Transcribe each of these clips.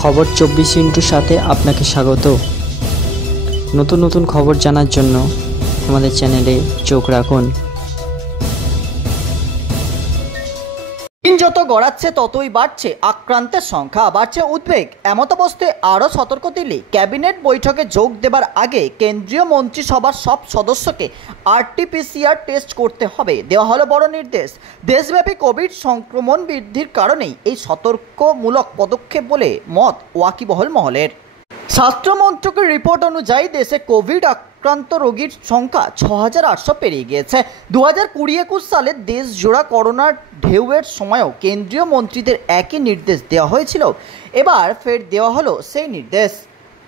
খবর 24 সাথে আপনাকে স্বাগত। নতুন নতুন খবর জানার জন্য আমাদের চ্যানেলে চোখ রাখুন। দিন যত গড়াচ্ছে ততই বাড়ছে আক্রান্তের সংখ্যা, বাড়ছে উদ্বেগ। এমতাবস্থায় আরও সতর্ক দিল্লি। ক্যাবিনেট বৈঠকে যোগ দেবার আগে কেন্দ্রীয় মন্ত্রিসভার সব সদস্যকে RT-PCR টেস্ট করতে হবে, দেওয়া হলো বড় নির্দেশ। দেশব্যাপী কোভিড সংক্রমণ বৃদ্ধির কারণেই এই সতর্কমূলক পদক্ষেপ বলে মত ওয়াকিবহল মহলের। স্বাস্থ্য মন্ত্রকের রিপোর্ট অনুযায়ী দেশে কোভিড আক্রান্ত রোগীর সংখ্যা ৬,৮০০ পেরিয়ে গিয়েছে। 2020-21 সালে দেশ জোড়া করোনার ঢেউয়ের সময়ও কেন্দ্রীয় মন্ত্রীদের একই নির্দেশ দেওয়া হয়েছিল, এবার ফের দেওয়া হলো সেই নির্দেশ।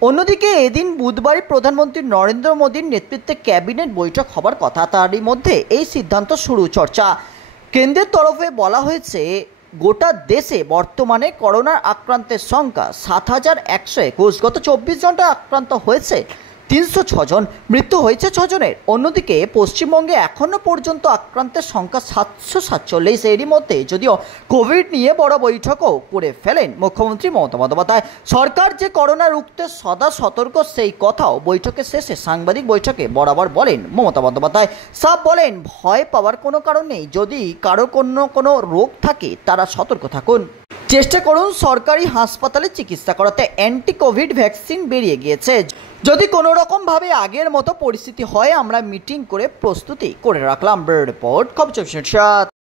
অন্যদিকে এদিন বুধবারই প্রধানমন্ত্রী নরেন্দ্র মোদীর নেতৃত্বে ক্যাবিনেট বৈঠক হবার কথা, তারই মধ্যে এই সিদ্ধান্ত শুরু চর্চা। কেন্দ্রের তরফে বলা হয়েছে গোটা দেশে বর্তমানে করোনার আক্রান্তের সংখ্যা ৭,১২১। গত 24 ঘন্টা আক্রান্ত হয়েছে ৩০৬ জন, মৃত্যু হয়েছে 6 জনের। অন্যদিকে পশ্চিমবঙ্গে এখনও পর্যন্ত আক্রান্তের সংখ্যা ৭৪৭। এরই মধ্যে যদিও কোভিড নিয়ে বড় বৈঠকও করে ফেলেন মুখ্যমন্ত্রী মমতা বন্দ্যোপাধ্যায়। সরকার যে করোনা রুখতে সদা সতর্ক সেই কথাও বৈঠকের শেষে সাংবাদিক বৈঠকে বরাবর বলেন মমতা বন্দ্যোপাধ্যায়। সাফ বলেন, ভয় পাওয়ার কোনো কারণ নেই। যদি কারো কোনো রোগ থাকে তারা সতর্ক থাকুন, চেষ্টা করুন সরকারি হাসপাতালে চিকিৎসা করাতে। অ্যান্টি কোভিড ভ্যাকসিন বেরিয়ে গিয়েছে। যদি কোনো রকমভাবে আগের মতো পরিস্থিতি হয় আমরা মিটিং করে প্রস্তুতি করে রাখলাম। রিপোর্ট খবর 24।